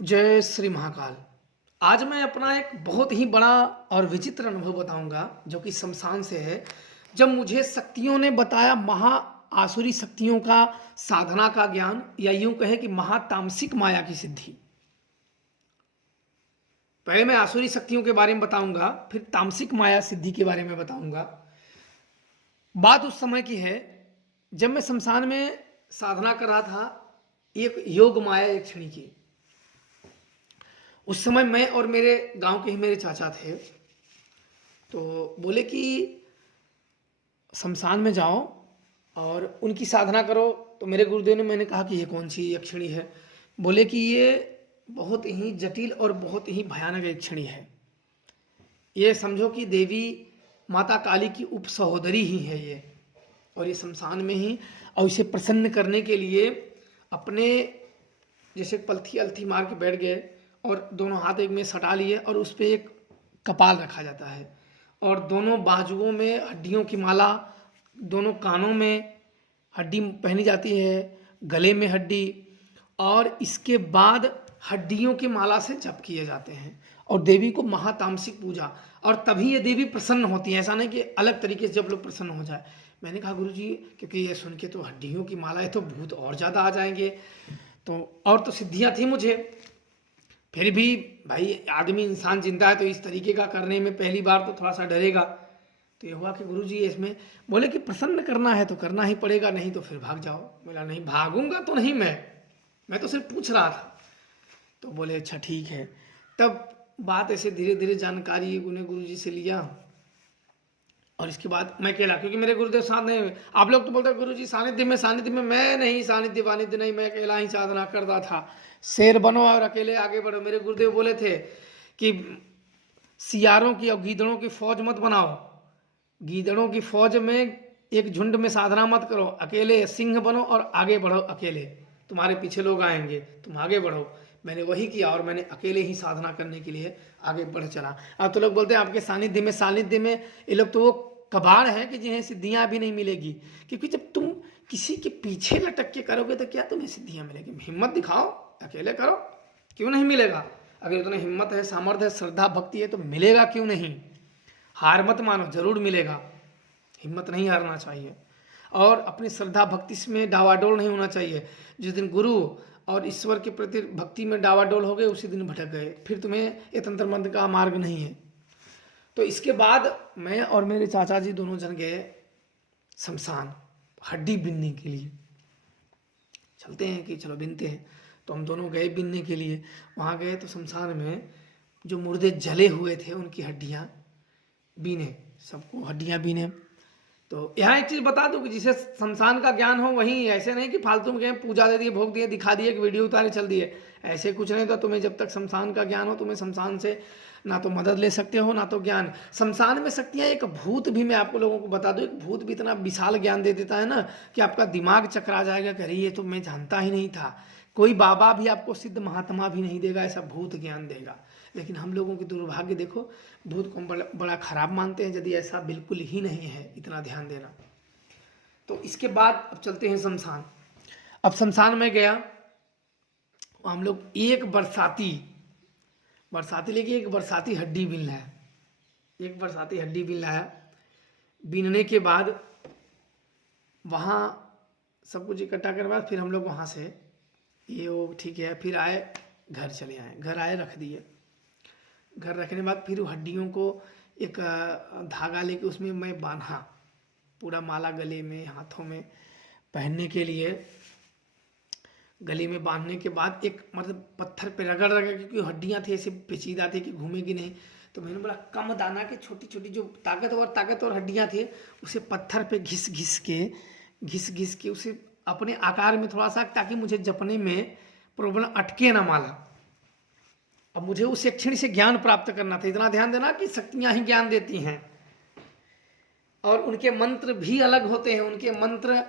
जय श्री महाकाल। आज मैं अपना एक बहुत ही बड़ा और विचित्र अनुभव बताऊंगा जो कि शमशान से है। जब मुझे शक्तियों ने बताया महा आसुरी शक्तियों का साधना का ज्ञान, या यूं कहे कि महातामसिक माया की सिद्धि। पहले मैं आसुरी शक्तियों के बारे में बताऊंगा, फिर तामसिक माया सिद्धि के बारे में बताऊंगा। बात उस समय की है जब मैं शमशान में साधना कर रहा था, एक योग माया एक क्षणी की। उस समय मैं और मेरे गांव के ही मेरे चाचा थे, तो बोले कि शमशान में जाओ और उनकी साधना करो। तो मेरे गुरुदेव ने, मैंने कहा कि ये कौन सी यक्षिणी है? बोले कि ये बहुत ही जटिल और बहुत ही भयानक यक्षिणी है। ये समझो कि देवी माता काली की उप सहोदरी ही है ये, और ये शमशान में ही, और इसे प्रसन्न करने के लिए अपने जैसे पलथी अलथी मार के बैठ गए और दोनों हाथ एक में सटा लिए, और उस पर एक कपाल रखा जाता है, और दोनों बाजुओं में हड्डियों की माला, दोनों कानों में हड्डी पहनी जाती है, गले में हड्डी, और इसके बाद हड्डियों की माला से जप किए जाते हैं, और देवी को महातामसिक पूजा, और तभी ये देवी प्रसन्न होती है। ऐसा नहीं कि अलग तरीके से जब लोग प्रसन्न हो जाए। मैंने कहा गुरुजी, क्योंकि ये सुन के तो हड्डियों की माला है तो भूत और ज़्यादा आ जाएंगे, तो और तो सिद्धियाँ थी मुझे, फिर भी भाई आदमी इंसान जिंदा है तो इस तरीके का करने में पहली बार तो थोड़ा सा डरेगा। तो ये हुआ कि गुरुजी इसमें बोले कि प्रसन्न करना है तो करना ही पड़ेगा, नहीं तो फिर भाग जाओ। बोला नहीं, भागूंगा तो नहीं, मैं तो सिर्फ पूछ रहा था। तो बोले अच्छा ठीक है। तब बात ऐसे धीरे धीरे जानकारी उन्हें गुरुजी से लिया, और इसके बाद मैं अकेला, क्योंकि मेरे गुरुदेव साथ नहीं। आप लोग तो बोलते गुरुजी सानिध्य में, मैं नहीं, सानिध्य वानिध्य नहीं, मैं अकेला ही साधना करता था। शेर बनो और अकेले आगे बढ़ो। मेरे गुरुदेव बोले थे कि सियारों की और गीदड़ों की फौज मत बनाओ, गीदड़ों की फौज में एक झुंड में साधना मत करो, अकेले सिंह बनो और आगे बढ़ो अकेले, तुम्हारे पीछे लोग आएंगे, तुम आगे बढ़ो। मैंने वही किया और मैंने अकेले ही साधना करने के लिए आगे बढ़ चला। अब तो लोग बोलते हैं आपके सानिध्य में ये लोग तो वो कबाड़ है कि जिन्हें सिद्धियां भी नहीं मिलेगी, क्योंकि जब तुम किसी के पीछे लटक के करोगे तो क्या तुम्हें सिद्धियां मिलेगी? हिम्मत दिखाओ, अकेले करो, क्यों नहीं मिलेगा? अगर तुम्हें हिम्मत है, सामर्थ्य है, श्रद्धा भक्ति है तो मिलेगा क्यों नहीं? हार मत मानो, जरूर मिलेगा। हिम्मत नहीं हारना चाहिए, और अपनी श्रद्धा भक्ति में डावाडोल नहीं होना चाहिए। जिस दिन गुरु और ईश्वर के प्रति भक्ति में डावाडोल हो गए, उसी दिन भटक गए, फिर तुम्हें ये तंत्र मंत्र का मार्ग नहीं है। तो इसके बाद मैं और मेरे चाचा जी दोनों जन गए शमशान हड्डी बीनने के लिए। चलते हैं कि चलो बीनते हैं, तो हम दोनों गए बीनने के लिए। वहाँ गए तो शमशान में जो मुर्दे जले हुए थे उनकी हड्डियाँ बीने, सबको हड्डियाँ बीने। तो यहाँ एक चीज़ बता दूँ कि जिसे शमशान का ज्ञान हो वहीं, ऐसे नहीं कि फालतू में गए पूजा दे दिए, भोग दिए, दिखा दिए, कि वीडियो उतारे चल दिए, ऐसे कुछ नहीं। तो तुम्हें जब तक शमशान का ज्ञान हो, तुम्हें शमशान से ना तो मदद ले सकते हो ना तो ज्ञान। शमशान में शक्तियाँ, एक भूत भी मैं आपको लोगों को बता दूँ, एक भूत भी इतना विशाल ज्ञान दे देता है ना कि आपका दिमाग चकरा जाएगा कि अरे ये तो मैं जानता ही नहीं था। कोई बाबा भी आपको, सिद्ध महात्मा भी नहीं देगा, ऐसा भूत ज्ञान देगा। लेकिन हम लोगों की दुर्भाग्य देखो, भूत को बड़ा खराब मानते हैं, यदि ऐसा बिल्कुल ही नहीं है, इतना ध्यान देना। तो इसके बाद अब चलते हैं शमशान। अब शमशान में गया, हम लोग एक बरसाती लेके एक बरसाती हड्डी बीन लाया, एक बरसाती हड्डी बीन लाया। बीनने के बाद वहाँ सब कुछ इकट्ठा करने के बाद फिर हम लोग वहाँ से ये वो ठीक है, फिर आए घर, चले आए, घर आए, रख दिए। घर रखने के बाद फिर हड्डियों को एक धागा लेके उसमें मैं बांधा, पूरा माला गले में, हाथों में पहनने के लिए। गले में बांधने के बाद एक मतलब पत्थर पे रगड़ रगड़, क्योंकि हड्डियाँ थी ऐसे पेचीदा थी कि घूमेगी नहीं। तो मैंने बोला कम दाना के छोटी छोटी जो ताकतवर हड्डियाँ थी, उसे पत्थर पे घिस घिस के उसे अपने आकार में थोड़ा सा, ताकि मुझे जपने में प्रॉब्लम अटके ना माला। अब मुझे उस यक्षिणी से ज्ञान प्राप्त करना था। इतना ध्यान देना कि शक्तियाँ ही ज्ञान देती हैं, और उनके मंत्र भी अलग होते हैं। उनके मंत्र,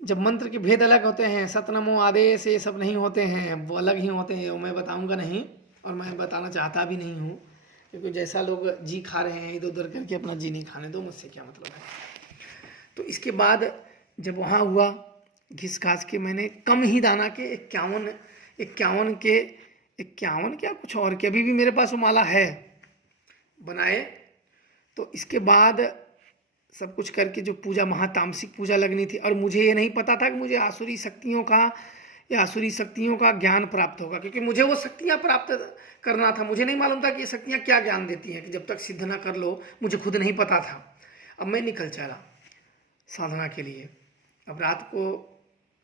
जब मंत्र के भेद अलग होते हैं, सतनमो आदेश ये सब नहीं होते हैं, वो अलग ही होते हैं। वो मैं बताऊंगा नहीं, और मैं बताना चाहता भी नहीं हूँ, क्योंकि जैसा लोग जी खा रहे हैं इधर उधर करके, अपना जी नहीं खाने दो, मुझसे क्या मतलब है। तो इसके बाद जब वहाँ हुआ, घिस घास के मैंने कम ही दाना के 51 के 51 क्या कुछ और कि अभी भी मेरे पास वो माला है बनाए। तो इसके बाद सब कुछ करके जो पूजा महातामसिक पूजा लगनी थी, और मुझे ये नहीं पता था कि मुझे आसुरी शक्तियों का या आसुरी शक्तियों का ज्ञान प्राप्त होगा, क्योंकि मुझे वो शक्तियाँ प्राप्त करना था। मुझे नहीं मालूम था कि ये शक्तियाँ क्या ज्ञान देती हैं, कि जब तक सिद्ध ना कर लो, मुझे खुद नहीं पता था। अब मैं निकल चला साधना के लिए। अब रात को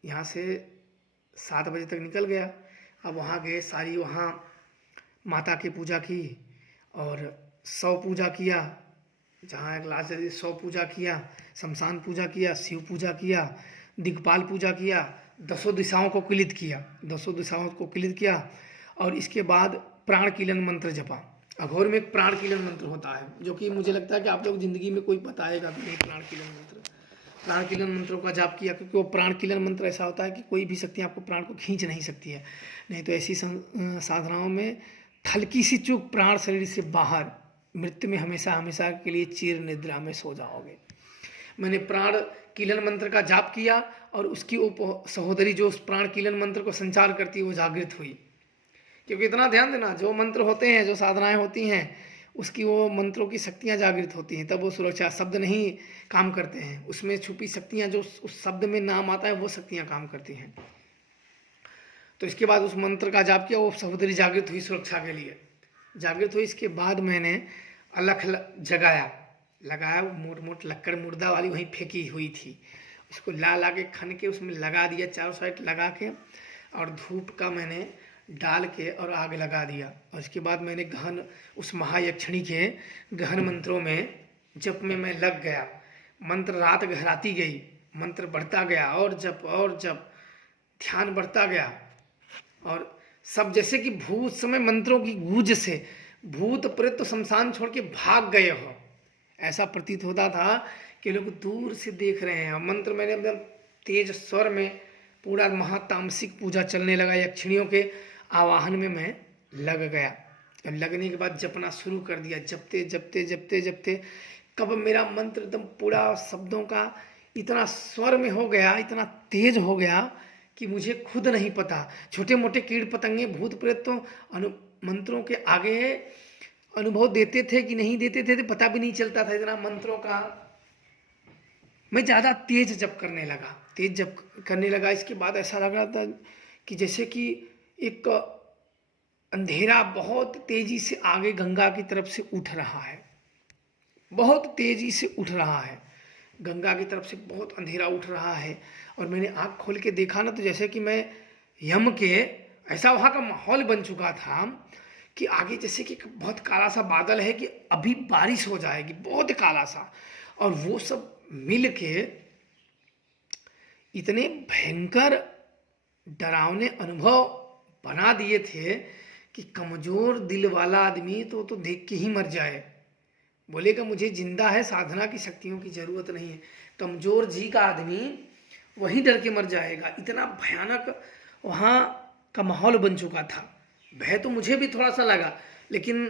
यहाँ से 7 बजे तक निकल गया। अब वहाँ गए, सारी वहाँ माता की पूजा की और 100 पूजा किया, जहाँ एक लास्ट 100 पूजा किया, शमशान पूजा किया, शिव पूजा किया, दिक्पाल पूजा किया, 10 दिशाओं को किलित किया, 10 दिशाओं को किलित किया। और इसके बाद प्राण कीलन मंत्र जपा। अघोर में एक प्राण कीलन मंत्र होता है, जो कि मुझे लगता है कि आप लोग जिंदगी में कोई बताएगा तो नहीं। प्राण कीलन मंत्र, प्राण कीलन मंत्रों का जाप किया, क्योंकि वो प्राण कीलन मंत्र ऐसा होता है कि कोई भी शक्ति आपको प्राण को खींच नहीं सकती है। नहीं तो ऐसी साधनाओं में हल्की सी चूक प्राण शरीर से बाहर, मृत्यु में हमेशा हमेशा के लिए चिर निद्रा में सो जाओगे। मैंने प्राण कीलन मंत्र का जाप किया और उसकी वो सहोदरी जो उस प्राण कीलन मंत्र को संचार करती है वो जागृत हुई। क्योंकि इतना ध्यान देना, जो मंत्र होते हैं, जो साधनाएं होती हैं, उसकी वो मंत्रों की शक्तियाँ जागृत होती हैं, तब वो सुरक्षा शब्द नहीं काम करते हैं। उसमें छुपी शक्तियाँ जो उस शब्द में नाम आता है वो शक्तियाँ काम करती हैं। तो इसके बाद उस मंत्र का जाप किया, वो सहोदरी जागृत हुई, सुरक्षा के लिए जागृत हुई। इसके बाद मैंने अलख जगाया, लगाया, मोट मोट लक्कड़ मुर्दा वाली वहीं फेंकी हुई थी, उसको ला के खन के उसमें लगा दिया, चारों साइड लगा के, और धूप का मैंने डाल के और आग लगा दिया। और इसके बाद मैंने गहन उस महायक्षिणी के गहन मंत्रों में जप में मैं लग गया। मंत्र रात गहराती गई, मंत्र बढ़ता गया, और जप ध्यान बढ़ता गया। और सब जैसे कि भूत समय मंत्रों की गूंज से भूत प्रेत तो शमशान छोड़ के भाग गए हो, ऐसा प्रतीत होता था कि लोग दूर से देख रहे हैं। मंत्र मैंने एकदम तेज स्वर में पूरा महातामसिक पूजा चलने लगा, यक्षिणियों के आवाहन में मैं लग गया। और लगने के बाद जपना शुरू कर दिया, जपते कब मेरा मंत्र एकदम पूरा शब्दों का इतना स्वर में हो गया, इतना तेज हो गया कि मुझे खुद नहीं पता। छोटे मोटे कीड़ पतंगे भूत प्रेत तो मंत्रों के आगे अनुभव देते थे कि नहीं देते थे, तो पता भी नहीं चलता था। इतना मंत्रों का मैं ज़्यादा तेज जप करने लगा। इसके बाद ऐसा लग रहा था कि जैसे कि एक अंधेरा बहुत तेजी से आगे गंगा की तरफ से उठ रहा है, बहुत तेजी से उठ रहा है, गंगा की तरफ से बहुत अंधेरा उठ रहा है। और मैंने आँख खोल के देखा ना, तो जैसे कि मैं यम के, ऐसा वहाँ का माहौल बन चुका था कि आगे जैसे कि बहुत काला सा बादल है कि अभी बारिश हो जाएगी, बहुत काला सा। और वो सब मिल के इतने भयंकर डरावने अनुभव बना दिए थे कि कमजोर दिल वाला आदमी तो देख के ही मर जाए। बोलेगा मुझे जिंदा है, साधना की शक्तियों की जरूरत नहीं है। कमजोर जी का आदमी वहीं डर के मर जाएगा। इतना भयानक वहाँ का माहौल बन चुका था। भय तो मुझे भी थोड़ा सा लगा, लेकिन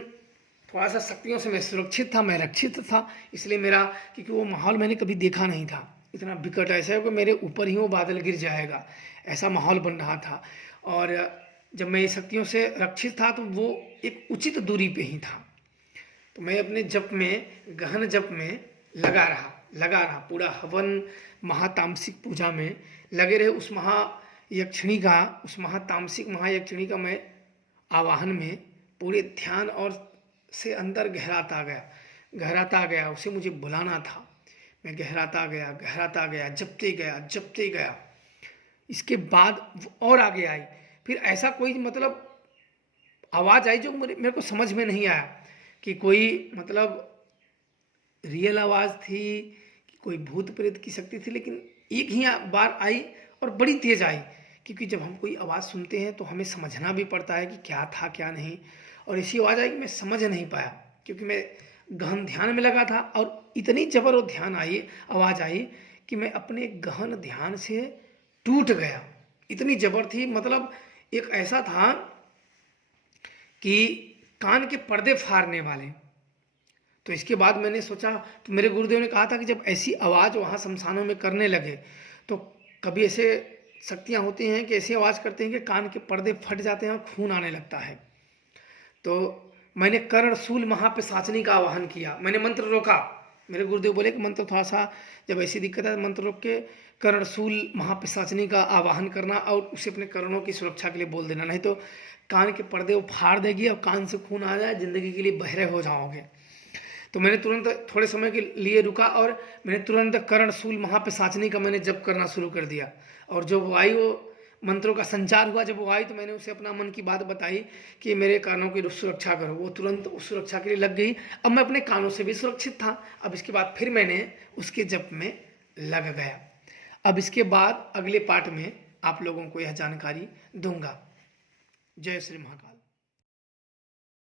थोड़ा सा शक्तियों से मैं सुरक्षित था, मैं रक्षित था, इसलिए मेरा, क्योंकि वो माहौल मैंने कभी देखा नहीं था इतना विकट। ऐसा है कि मेरे ऊपर ही वो बादल गिर जाएगा, ऐसा माहौल बन रहा था। और जब मैं शक्तियों से रक्षित था तो वो एक उचित दूरी पे ही था। तो मैं अपने जप में, गहन जप में लगा रहा, पूरा हवन महातामसिक पूजा में लगे रहे। उस महायक्षिणी का, उस महातामसिक महायक्षिणी का मैं आवाहन में पूरे ध्यान और से अंदर गहराता गया। उसे मुझे बुलाना था, मैं गहराता गया, जपते गया। इसके बाद और आगे आई, फिर ऐसा कोई मतलब आवाज़ आई जो मेरे को समझ में नहीं आया कि कोई मतलब रियल आवाज़ थी कि कोई भूत प्रेत की शक्ति थी। लेकिन एक ही बार आई और बड़ी तेज आई, क्योंकि जब हम कोई आवाज़ सुनते हैं तो हमें समझना भी पड़ता है कि क्या था क्या नहीं। और ऐसी आवाज़ आई कि मैं समझ नहीं पाया, क्योंकि मैं गहन ध्यान में लगा था। और इतनी जबरदस्त आवाज़ आई कि मैं अपने गहन ध्यान से टूट गया। इतनी जबर थी, मतलब एक ऐसा था कि कान के पर्दे फाड़ने वाले। तो इसके बाद मैंने सोचा, तो मेरे गुरुदेव ने कहा था कि जब ऐसी आवाज़ वहाँ शमशानों में करने लगे तो कभी ऐसे शक्तियाँ होती हैं कि ऐसी आवाज़ करते हैं कि कान के पर्दे फट जाते हैं और खून आने लगता है। तो मैंने कर्णशूल महापिशाचिनी का आवाहन किया, मैंने मंत्र रोका। मेरे गुरुदेव बोले कि मंत्र थोड़ा सा जब ऐसी दिक्कत है मंत्र रोक के कर्णशूल महापिशाचिनी का आवाहन करना और उसे अपने कर्णों की सुरक्षा के लिए बोल देना, नहीं तो कान के पर्दे वो फाड़ देगी और कान से खून आ जाए, जिंदगी के लिए बहरे हो जाओगे। तो मैंने तुरंत थोड़े समय के लिए रुका और मैंने तुरंत कर्णशूल महापिशाचिनी का मैंने जप करना शुरू कर दिया। और जो वो आई, वो मंत्रों का संचार हुआ, जब वो आई तो मैंने उसे अपना मन की बात बताई कि मेरे कानों की सुरक्षा करो। वो तुरंत उस सुरक्षा के लिए लग गई। अब मैं अपने कानों से भी सुरक्षित था। अब इसके बाद फिर मैंने उसके जप में लग गया। अब इसके बाद अगले पार्ट में आप लोगों को यह जानकारी दूंगा। जय श्री महाकाल।